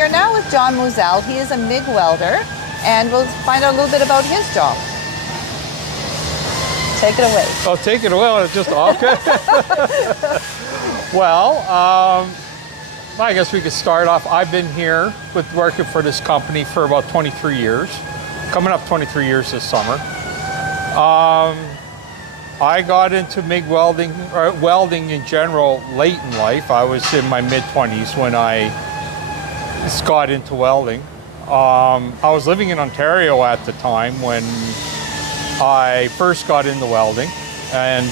we are now with John Mozelle. He is a MIG welder, and we'll find out a little bit about his job. Take it away. Oh, take it away. It's just okay. Well, I guess we could start off. I've been here working for this company for about 23 years, coming up 23 years this summer. I got into MIG welding, or welding in general, late in life. I was in my mid-20s when I got into welding. I was living in Ontario at the time when I first got into welding, and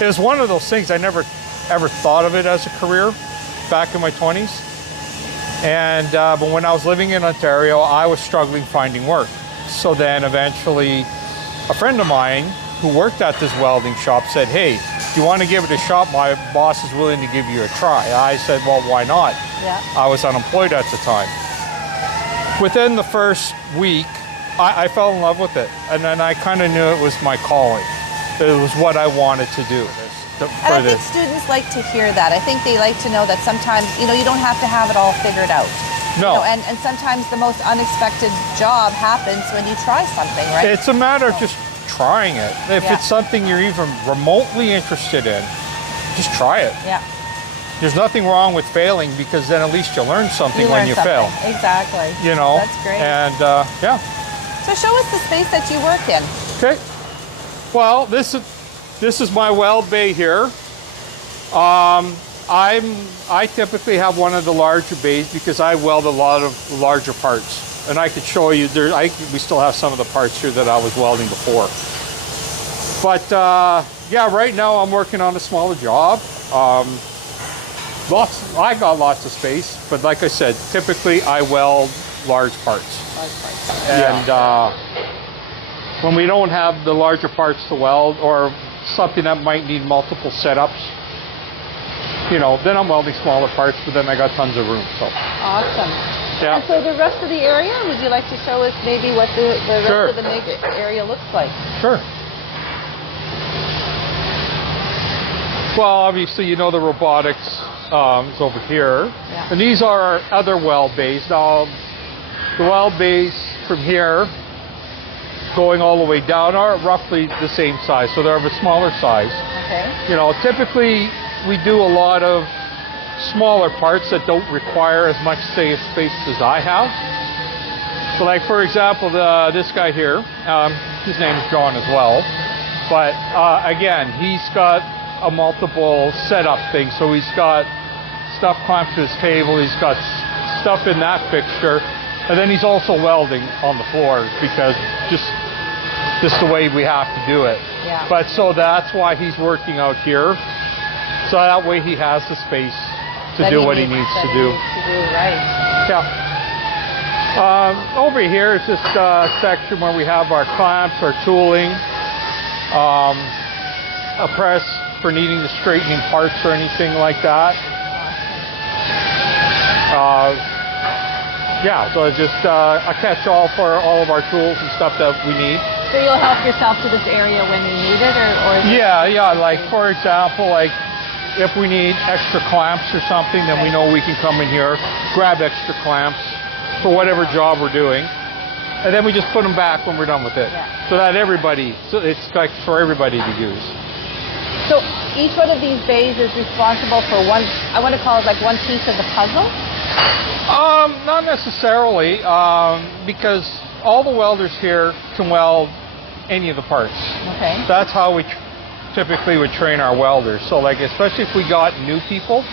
it was one of those things I never ever thought of it as a career back in my 20s. And but when I was living in Ontario, I was struggling finding work. So then eventually a friend of mine who worked at this welding shop said, "Hey, do you want to give it a shot? My boss is willing to give you a try." I said, "Well, why not?" Yeah. I was unemployed at the time. Within the first week, I fell in love with it, and then I kind of knew it was my calling. It was what I wanted to do. And I think students like to hear that. I think they like to know that sometimes, you don't have to have it all figured out. No. And sometimes the most unexpected job happens when you try something, right? It's a matter of just trying it. If it's something you're even remotely interested in, just try it. Yeah. There's nothing wrong with failing, because then at least you learn something when you fail. Exactly. That's great. And yeah. So show us the space that you work in. Okay. Well, this is my weld bay here. I typically have one of the larger bays because I weld a lot of larger parts, and I could show you there. We still have some of the parts here that I was welding before. But yeah, right now I'm working on a smaller job. I got lots of space, but like I said, typically I weld large parts. And when we don't have the larger parts to weld, or something that might need multiple setups, then I'm welding smaller parts, but then I got tons of room. So awesome. Yeah. And so the rest of the area, would you like to show us maybe what the rest of the MIG area looks like? Sure. Well, obviously, the robotics is over here. Yeah. And these are our other weld bays. Now, the weld bays from here going all the way down are roughly the same size, so they're of a smaller size. Okay. Typically we do a lot of smaller parts that don't require as much space as I have. So like, for example, this guy here, his name is John as well, but again, he's got a multiple setup thing. So he's got stuff clamped to his table, he's got stuff in that fixture, and then he's also welding on the floor, because just the way we have to do it. Yeah. But so that's why he's working out here. So that way he has the space to do what he needs to do. Right. Yeah. Over here is this section where we have our clamps, our tooling, a press for needing the straightening parts or anything like that. Yeah, so it's just a catch-all for all of our tools and stuff that we need. So you'll help yourself to this area when you need it, or yeah. Like, for example, like if we need extra clamps or something, then we know we can come in here, grab extra clamps for whatever job we're doing, and then we just put them back when we're done with it. Yeah. So that it's like for everybody to use. So each one of these bays is responsible for one, I want to call it like one piece of the puzzle? Not necessarily, because all the welders here can weld any of the parts. Okay. That's how we typically would train our welders. So like, especially if we got new people,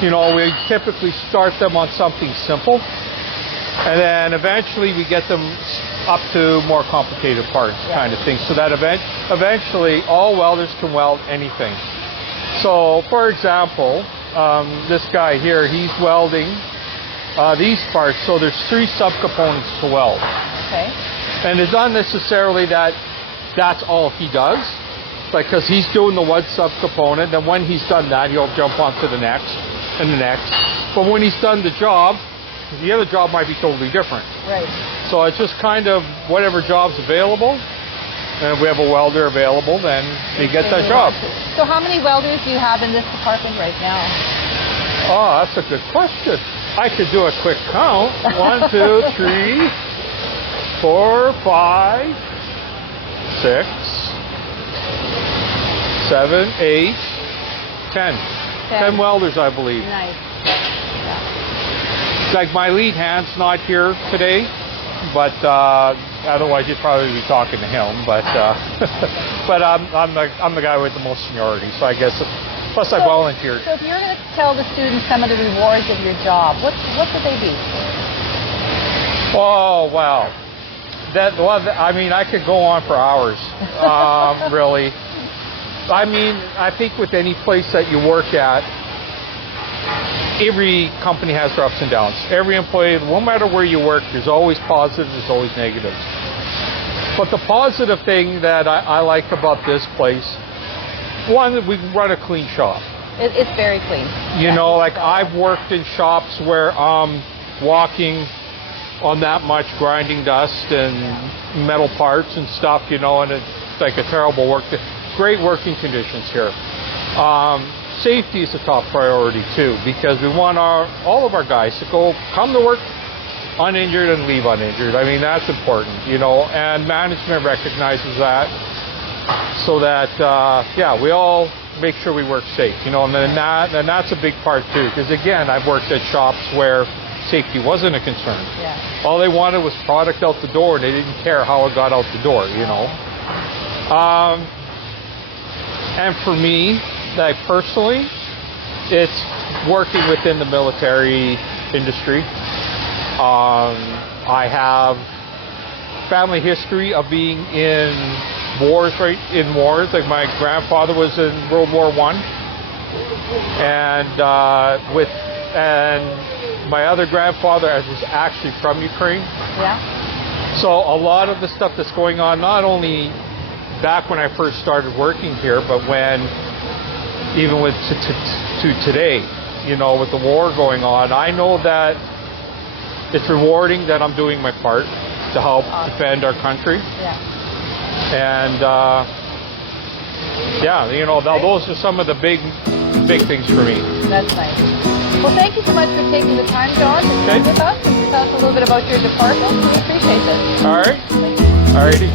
we typically start them on something simple, and then eventually we get them up to more complicated parts, kind of thing, so that eventually all welders can weld anything. So for example, this guy here, he's welding these parts, so there's 3 subcomponents to weld. Okay. And it's not necessarily that's all he does, like, because he's doing the one subcomponent, and when he's done that, he'll jump on to the next and the next. But when he's done the job, the other job might be totally different. Right. So it's just kind of whatever job's available, and if we have a welder available, then they get that job. So how many welders do you have in this department right now? Oh, that's a good question. I could do a quick count. 1, 2, 3, 4, 5, 6, 7, 8, 10. 10 welders, I believe. Nice. Like my lead hand's not here today, but otherwise you'd probably be talking to him. But but I'm the guy with the most seniority, so I guess. Plus, I volunteered. So if you're going to tell the students some of the rewards of your job, what would they be? Oh wow, I mean, I could go on for hours. Really, I mean, I think with any place that you work at, every company has their ups and downs. Every employee, no matter where you work, there's always positives, there's always negatives. But the positive thing that I like about this place, one, we run a clean shop. It's very clean. You know, like I've worked in shops where I'm walking on that much grinding dust and metal parts and stuff, you know, and it's like a terrible work. Great working conditions here. Safety is a top priority too, because we want all of our guys to come to work uninjured and leave uninjured. I mean, that's important, you know, and management recognizes that, so that yeah, we all make sure we work safe, you know, and that's a big part too, because again, I've worked at shops where safety wasn't a concern. Yeah. All they wanted was product out the door, and they didn't care how it got out the door, you know. And for me, like personally, it's working within the military industry. I have family history of being in wars, like my grandfather was in World War I, and my other grandfather was actually from Ukraine. Yeah. So a lot of the stuff that's going on, not only back when I first started working here, but even with to today, you know, with the war going on, I know that it's rewarding that I'm doing my part to help defend our country. Yeah. And yeah, you know, those are some of the big things for me. That's nice. Well, thank you so much for taking the time, John, to spend with us and to tell us a little bit about your department. We appreciate this. All right. Thank you. All righty.